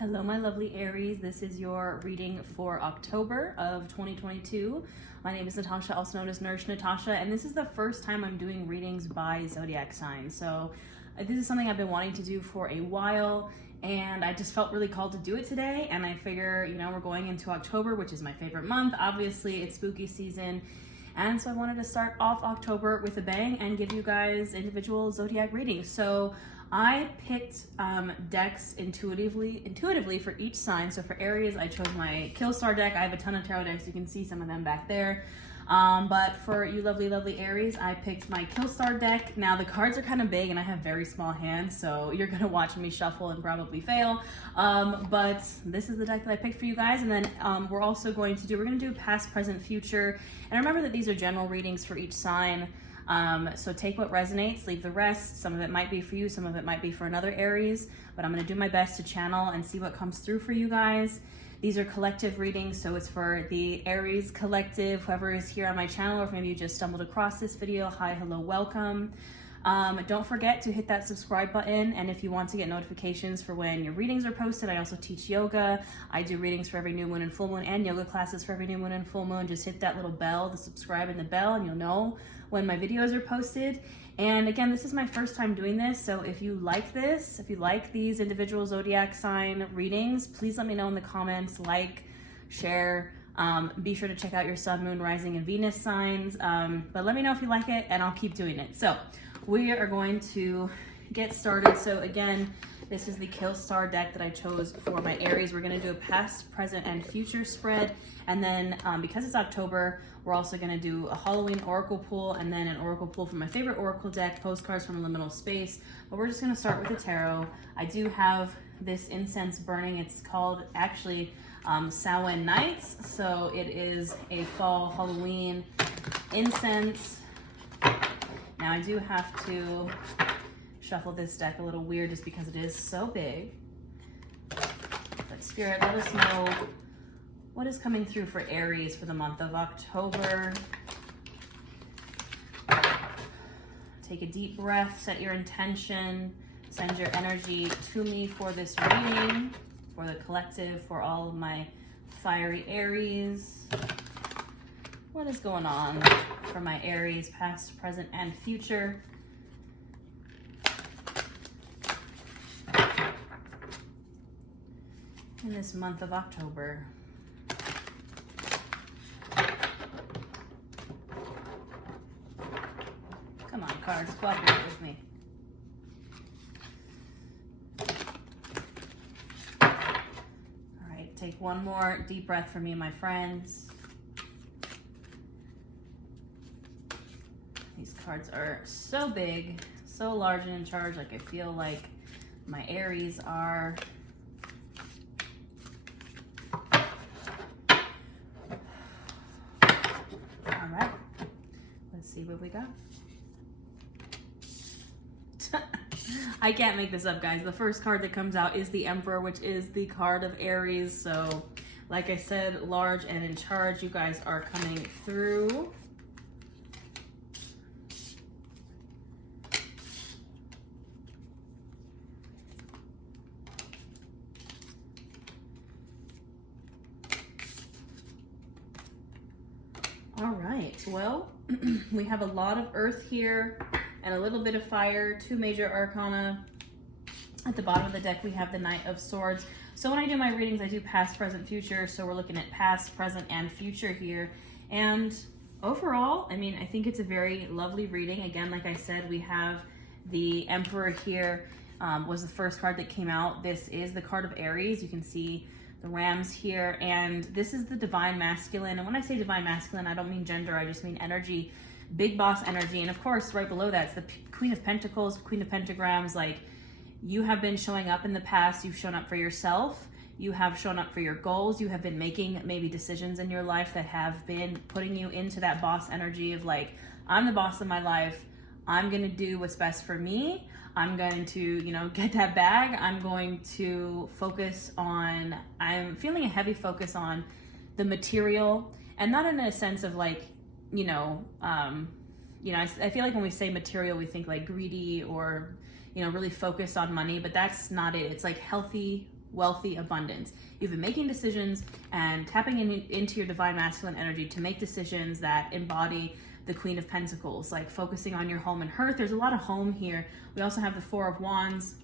Hello, my lovely Aries. This is your reading for October of 2022. My name is Natasha, also known as Nurse Natasha, and this is the first time I'm doing readings by zodiac sign. So this is something I've been wanting to do for a while, and I just felt really called to do it today. And I figure, we're going into October, which is my favorite month. Obviously, it's spooky season. And so I wanted to start off October with a bang and give you guys individual zodiac readings. So I picked decks intuitively for each sign. So for Aries, I chose my Kill Star deck. I have a ton of tarot decks. You can see some of them back there. But for you lovely Aries, I picked my Kill Star deck. Now the cards are kind of big and I have very small hands, so you're gonna watch me shuffle and probably fail. But this is the deck that I picked for you guys. And then we're gonna do past, present, future. And remember that these are general readings for each sign. So take what resonates, leave the rest. Some of it might be for you, some of it might be for another Aries, but I'm gonna do my best to channel and see what comes through for you guys. These are collective readings, so it's for the Aries collective, whoever is here on my channel, or if maybe you just stumbled across this video, hi, hello, welcome. Don't forget to hit that subscribe button, and if you want to get notifications for when your readings are posted, I also teach yoga. I do readings for every new moon and full moon, and yoga classes for every new moon and full moon. Just hit that little bell, the subscribe and the bell, and you'll know when my videos are posted. And again, this is my first time doing this, so if you like this, if you like these individual zodiac sign readings, please let me know in the comments, like, share. Be sure to check out your sun, moon, rising, and Venus signs. But let me know if you like it, and I'll keep doing it. So we are going to get started. So again, this is the Kill Star deck that I chose for my Aries. We're gonna do a past, present, and future spread. And then because it's October, we're also gonna do a Halloween oracle pull and then an oracle pull from my favorite oracle deck, postcards from a liminal space. But we're just gonna start with the tarot. I do have this incense burning. It's called actually Samhain Nights. So it is a fall Halloween incense. Now I do have to shuffle this deck a little weird just because it is so big. But Spirit, let us know what is coming through for Aries for the month of October. Take a deep breath, set your intention, send your energy to me for this reading, for the collective, for all of my fiery Aries. What is going on for my Aries, past, present, and future? In this month of October. Come on, cards, cooperate with me. All right, take one more deep breath for me, my friends. These cards are so big, so large and in charge, like I feel like my Aries are. All right, let's see what we got. I can't make this up, guys. The first card that comes out is the Emperor, which is the card of Aries. So, like I said, large and in charge, you guys are coming through. All right, well, we have a lot of earth here and a little bit of fire, two major arcana. At the bottom of the deck, we have the Knight of Swords. So when I do my readings, I do past, present, future. So we're looking at past, present, and future here. And overall, I mean, I think it's a very lovely reading. Again, like I said, we have the Emperor here, was the first card that came out. This is the card of Aries. You can see the rams here, and this is the divine masculine. And when I say divine masculine, I don't mean gender, I just mean energy, big boss energy. And of course, right below that's the Queen of Pentacles, Queen of Pentagrams. Like, you have been showing up in the past, you've shown up for yourself, you have shown up for your goals, you have been making maybe decisions in your life that have been putting you into that boss energy of like, I'm the boss of my life, I'm gonna do what's best for me, I'm going to, get that bag. I'm going to focus on, I'm feeling a heavy focus on the material, and not in a sense of like, I feel like when we say material, we think like greedy or, really focused on money, but that's not it. It's like healthy wealthy abundance. You've been making decisions and tapping into your divine masculine energy to make decisions that embody the Queen of Pentacles, like focusing on your home and hearth. There's a lot of home here. We also have the Four of Wands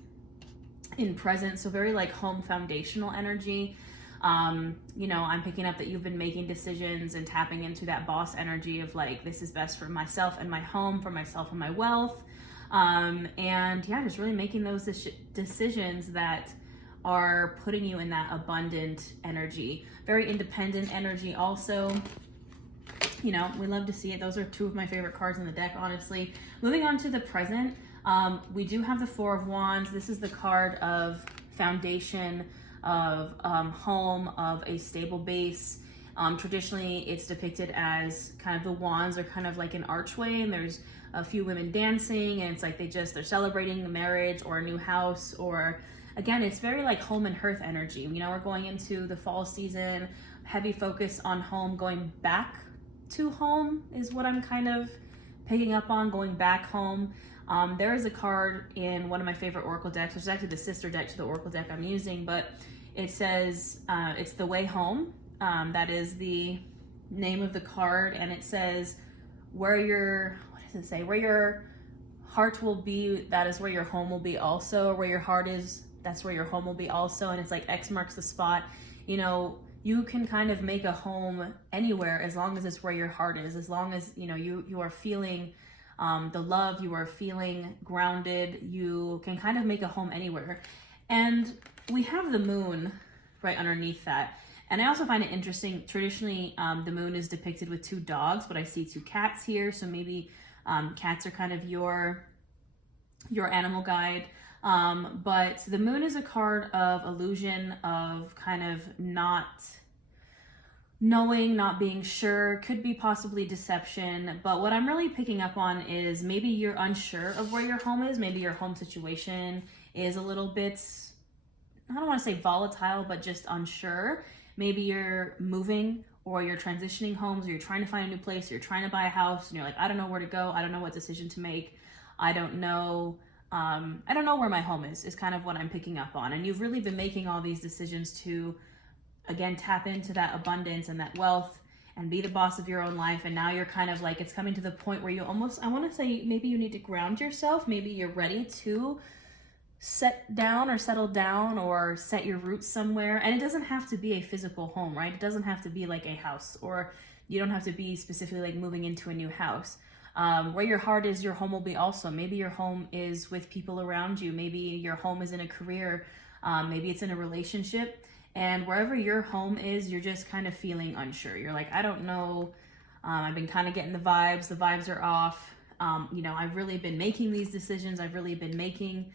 in present, so very like home foundational energy. You know, I'm picking up that you've been making decisions and tapping into that boss energy of like, this is best for myself and my home, for myself and my wealth. And yeah, just really making those decisions that are putting you in that abundant energy. Very independent energy also. You know, we love to see it. Those are two of my favorite cards in the deck, honestly. Moving on to the present, we do have the Four of Wands. This is the card of foundation, of home, of a stable base. Traditionally, it's depicted as kind of the wands are kind of like an archway, and there's a few women dancing, and it's like they're celebrating a marriage or a new house, or again, it's very like home and hearth energy. You know, we're going into the fall season, heavy focus on home, going back to home is what I'm kind of picking up on, going back home. There is a card in one of my favorite oracle decks, which is actually the sister deck to the oracle deck I'm using, but it says it's the way home. That is the name of the card, and it says where your heart will be, that is where your home will be also. Where your heart is, that's where your home will be also. And it's like X marks the spot. You know, you can kind of make a home anywhere as long as it's where your heart is, as long as, you know, you are feeling the love, you are feeling grounded, you can kind of make a home anywhere. And we have the moon right underneath that. And I also find it interesting, traditionally the moon is depicted with two dogs, but I see two cats here, so maybe cats are kind of your animal guide. But the moon is a card of illusion, of kind of not knowing, not being sure, could be possibly deception. But what I'm really picking up on is maybe you're unsure of where your home is. Maybe your home situation is a little bit, I don't want to say volatile, but just unsure. Maybe you're moving, or you're transitioning homes, or you're trying to find a new place, or you're trying to buy a house, and you're like, I don't know where to go. I don't know what decision to make. I don't know where my home is kind of what I'm picking up on. And you've really been making all these decisions to, again, tap into that abundance and that wealth and be the boss of your own life. And now you're kind of like, it's coming to the point where you almost, I want to say, maybe you need to ground yourself. Maybe you're ready to set down or settle down or set your roots somewhere. And it doesn't have to be a physical home, right? It doesn't have to be like a house, or you don't have to be specifically like moving into a new house. Where your heart is, your home will be also. Maybe your home is with people around you. Maybe your home is in a career. Maybe it's in a relationship. And wherever your home is, you're just kind of feeling unsure. You're like, I don't know. I've been kind of getting the vibes. The vibes are off. You know, I've really been making these decisions. I've really been making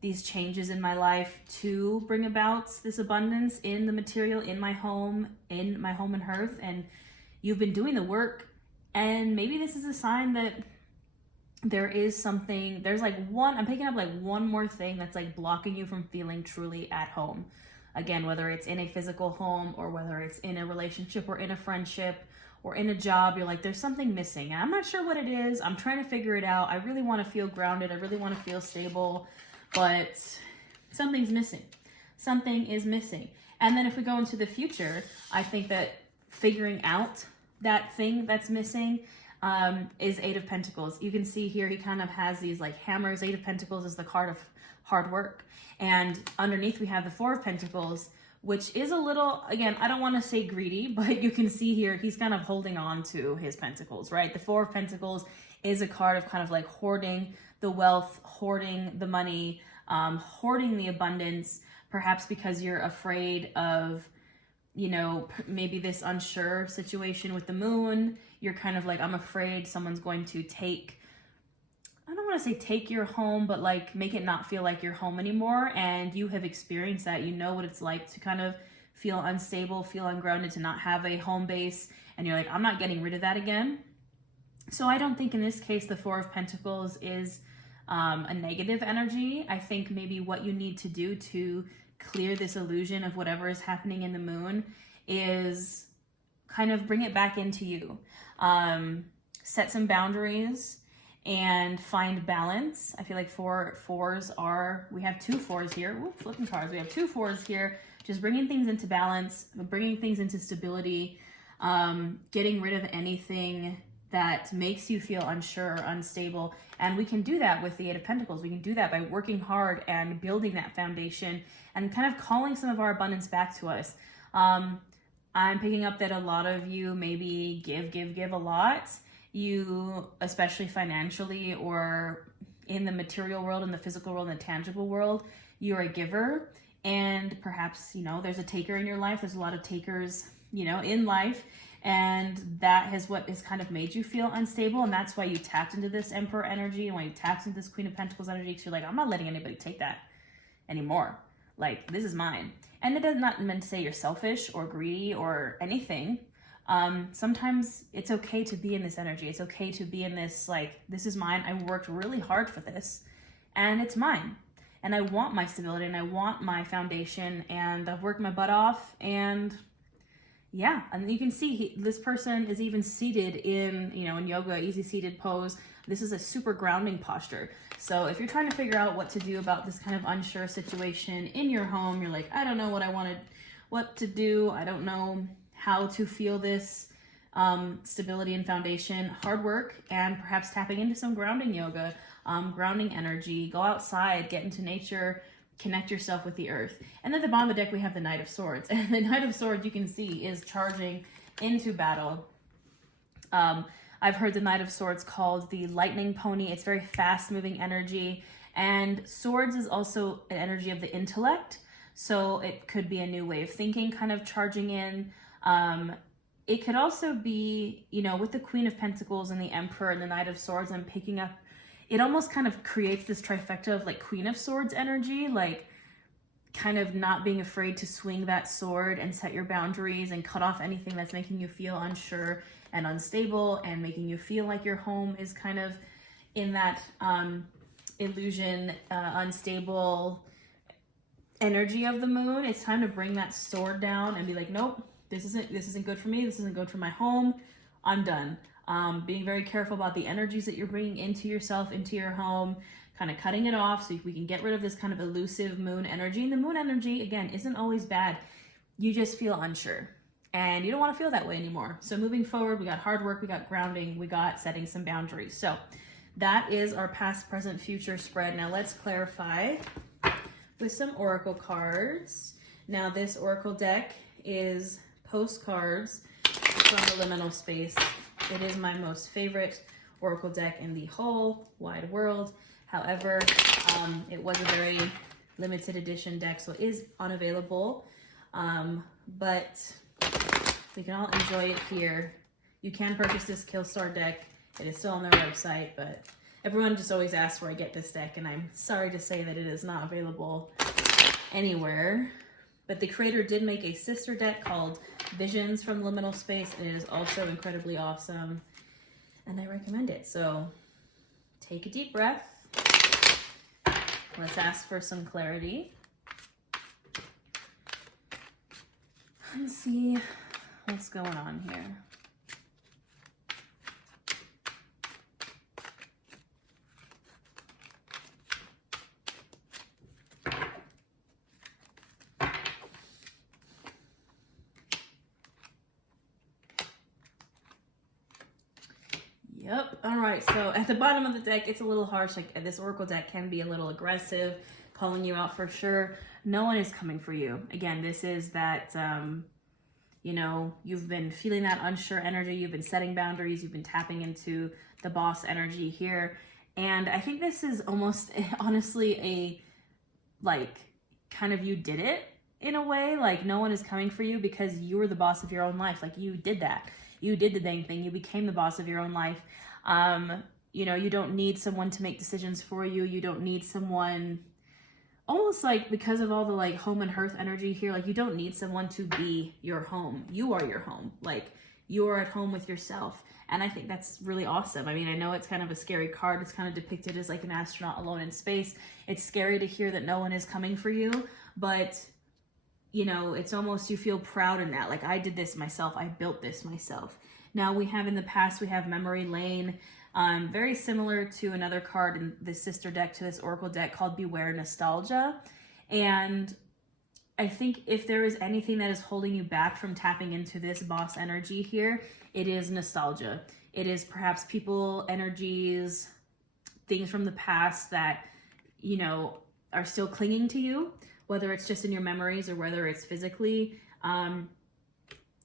these changes in my life to bring about this abundance in the material, in my home and hearth. And you've been doing the work. And maybe this is a sign that there is something, there's like I'm picking up like one more thing that's like blocking you from feeling truly at home. Again, whether it's in a physical home, or whether it's in a relationship, or in a friendship, or in a job, you're like, there's something missing. And I'm not sure what it is. I'm trying to figure it out. I really want to feel grounded. I really want to feel stable, but something's missing. Something is missing. And then if we go into the future, I think that figuring out that thing that's missing is Eight of Pentacles. You can see here he kind of has these like hammers. Eight of Pentacles is the card of hard work. And underneath we have the Four of Pentacles, which is a little, again, I don't want to say greedy, but you can see here he's kind of holding on to his pentacles, right? The Four of Pentacles is a card of kind of like hoarding the wealth, hoarding the money, hoarding the abundance, perhaps because you're afraid of, you know, maybe this unsure situation with the moon. You're kind of like, I'm afraid someone's going to take, I don't want to say take your home, but like make it not feel like your home anymore. And you have experienced that. You know what it's like to kind of feel unstable, feel ungrounded, to not have a home base. And you're like, I'm not getting rid of that again. So I don't think in this case, the Four of Pentacles is a negative energy. I think maybe what you need to do to clear this illusion of whatever is happening in the moon is kind of bring it back into you. Set some boundaries and find balance. I feel like we have two fours here. Ooh, flipping cards. We have two fours here, just bringing things into balance, bringing things into stability, getting rid of anything that makes you feel unsure or unstable. And we can do that with the Eight of Pentacles. We can do that by working hard and building that foundation and kind of calling some of our abundance back to us. I'm picking up that a lot of you maybe give a lot. You, especially financially or in the material world, in the physical world, in the tangible world, you're a giver. And perhaps, there's a taker in your life. There's a lot of takers, in life. And that is what has kind of made you feel unstable. And that's why you tapped into this Emperor energy and why you tapped into this Queen of Pentacles energy. Because you're like, I'm not letting anybody take that anymore. Like, this is mine. And it does not meant to say you're selfish or greedy or anything. Sometimes it's okay to be in this energy. It's okay to be in this, like, this is mine. I worked really hard for this and it's mine. And I want my stability and I want my foundation and I've worked my butt off. And yeah, and you can see this person is even seated in, in yoga, easy seated pose. This is a super grounding posture. So if you're trying to figure out what to do about this kind of unsure situation in your home, you're like, I don't know what to do. I don't know how to feel this stability and foundation, hard work, and perhaps tapping into some grounding yoga, grounding energy, go outside, get into nature, connect yourself with the earth. And then at the bottom of the deck, we have the Knight of Swords. And the Knight of Swords, you can see, is charging into battle. I've heard the Knight of Swords called the lightning pony. It's very fast moving energy. And swords is also an energy of the intellect. So it could be a new way of thinking kind of charging in. It could also be, with the Queen of Pentacles and the Emperor and the Knight of Swords, I'm picking up, it almost kind of creates this trifecta of like Queen of Swords energy, like kind of not being afraid to swing that sword and set your boundaries and cut off anything that's making you feel unsure and unstable and making you feel like your home is kind of in that illusion, unstable energy of the moon. It's time to bring that sword down and be like, nope, this isn't good for me. This isn't good for my home. I'm done. Being very careful about the energies that you're bringing into yourself, into your home, kind of cutting it off so we can get rid of this kind of elusive moon energy. And the moon energy, again, isn't always bad. You just feel unsure and you don't want to feel that way anymore. So moving forward, we got hard work, we got grounding, we got setting some boundaries. So that is our past, present, future spread. Now let's clarify with some oracle cards. Now this oracle deck is postcards from the liminal space. It is my most favorite oracle deck in the whole wide world. However, it was a very limited edition deck, so it is unavailable. But we can all enjoy it here. You can purchase this Killstar deck. It is still on their website, but everyone just always asks where I get this deck, and I'm sorry to say that it is not available anywhere. But the creator did make a sister deck called Visions from Liminal Space, and it is also incredibly awesome, and I recommend it. So take a deep breath. Let's ask for some clarity and see what's going on here. Yep. All right. So at the bottom of the deck, it's a little harsh. Like this oracle deck can be a little aggressive, calling you out for sure. No one is coming for you. Again, this is that, you've been feeling that unsure energy. You've been setting boundaries. You've been tapping into the boss energy here. And I think this is almost, honestly, kind of you did it in a way. Like no one is coming for you because you were the boss of your own life. Like you did that. You did the dang thing. You became the boss of your own life. You don't need someone to make decisions for you. You don't need someone, almost like because of all the like home and hearth energy here, like you don't need someone to be your home. You are your home. Like you are at home with yourself. And I think that's really awesome. I mean, I know it's kind of a scary card. It's kind of depicted as like an astronaut alone in space. It's scary to hear that no one is coming for you, but it's almost, you feel proud in that. Like I did this myself. I built this myself. Now we have in the past, we have memory lane. Very similar to another card in the sister deck to this oracle deck called Beware Nostalgia. And I think if there is anything that is holding you back from tapping into this boss energy here, it is nostalgia. It is perhaps people, energies, things from the past that, you know, are still clinging to you, whether it's just in your memories or whether it's physically.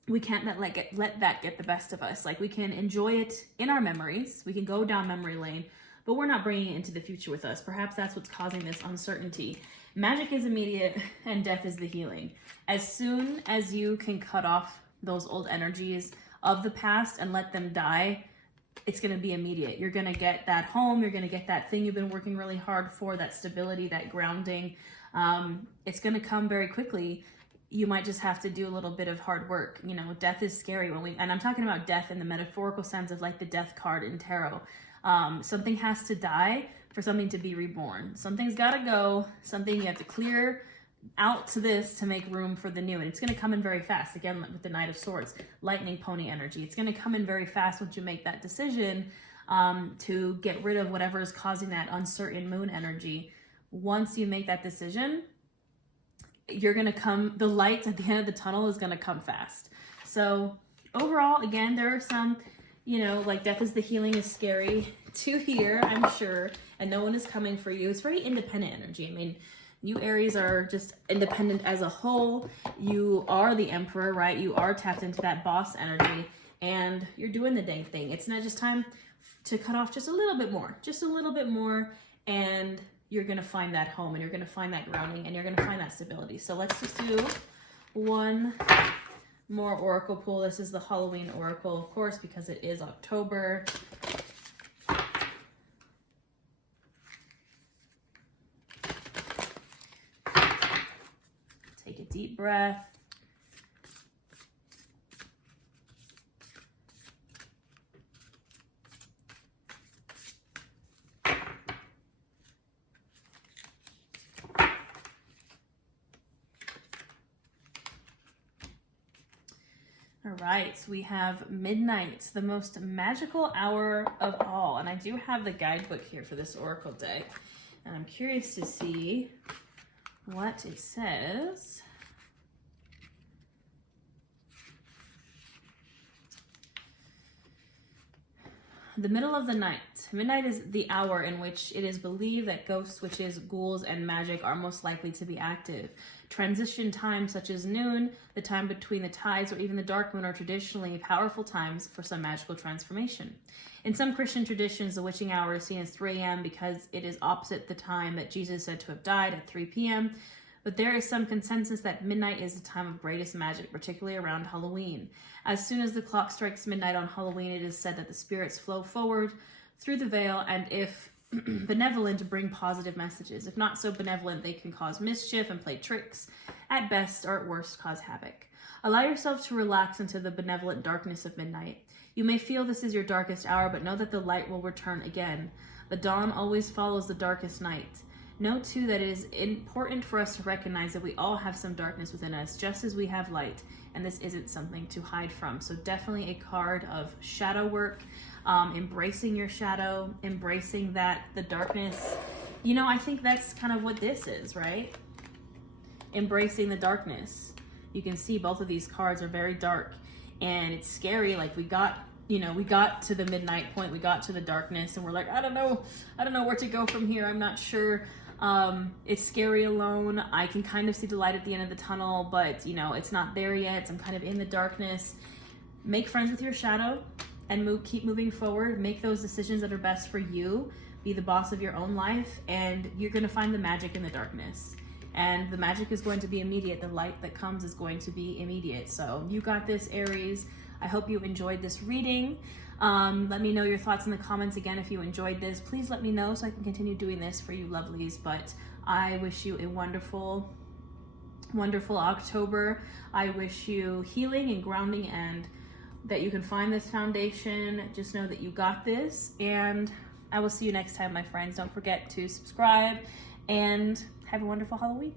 We can't let that get the best of us. Like, we can enjoy it in our memories. We can go down memory lane, but we're not bringing it into the future with us. Perhaps that's what's causing this uncertainty. Magic is immediate and death is the healing. As soon as you can cut off those old energies of the past and let them die, it's going to be immediate. You're going to get that home. You're going to get that thing you've been working really hard for, that stability, that grounding. It's going to come very quickly. You might just have to do a little bit of hard work. You know, death is scary and I'm talking about death in the metaphorical sense of like the death card in tarot. Something has to die for something to be reborn. Something's got to go. Something you have to clear out to this to make room for the new. And it's going to come in very fast. Again, with the Knight of Swords, lightning pony energy. It's going to come in very fast once you make that decision to get rid of whatever is causing that uncertain moon energy. Once you make that decision, you're going to come, the light at the end of the tunnel is going to come fast. So overall, again, there are some, you know, like death is the healing is scary to hear, I'm sure, and no one is coming for you. It's very independent energy. I mean, you Aries are just independent as a whole. You are the emperor, right? You are tapped into that boss energy and you're doing the dang thing. It's not just time to cut off just a little bit more, and you're going to find that home and you're going to find that grounding and you're going to find that stability. So let's just do one more oracle pull. This is the Halloween oracle, of course, because it is October. Take a deep breath. All right, we have midnight, the most magical hour of all. And I do have the guidebook here for this oracle deck. And I'm curious to see what it says. The middle of the night. Midnight is the hour in which it is believed that ghosts, witches, ghouls, and magic are most likely to be active. Transition times such as noon, the time between the tides, or even the dark moon are traditionally powerful times for some magical transformation. In some Christian traditions, the witching hour is seen as 3 a.m. because it is opposite the time that Jesus is said to have died at 3 p.m., but there is some consensus that midnight is the time of greatest magic, particularly around Halloween. As soon as the clock strikes midnight on Halloween, it is said that the spirits flow forward through the veil, and if benevolent, bring positive messages. If not so benevolent, they can cause mischief and play tricks. At best, or at worst, cause havoc. Allow yourself to relax into the benevolent darkness of midnight. You may feel this is your darkest hour, but know that the light will return again. The dawn always follows the darkest night. Note, too, that it is important for us to recognize that we all have some darkness within us, just as we have light, and this isn't something to hide from. So definitely a card of shadow work, embracing your shadow, embracing that, the darkness. You know, I think that's kind of what this is, right? Embracing the darkness. You can see both of these cards are very dark, and it's scary. Like, we got to the midnight point, we got to the darkness, and we're like, I don't know where to go from here. I'm not sure. It's scary alone. I can kind of see the light at the end of the tunnel, but you know, it's not there yet. I'm kind of in the darkness. Make friends with your shadow and keep moving forward. Make those decisions that are best for you. Be the boss of your own life, and you're going to find the magic in the darkness. And the magic is going to be immediate. The light that comes is going to be immediate. So you got this, Aries. I hope you enjoyed this reading. Let me know your thoughts in the comments. Again, if you enjoyed this, please let me know so I can continue doing this for you lovelies. But I wish you a wonderful, wonderful October. I wish you healing and grounding, and that you can find this foundation. Just know that you got this, and I will see you next time, my friends. Don't forget to subscribe, and have a wonderful Halloween.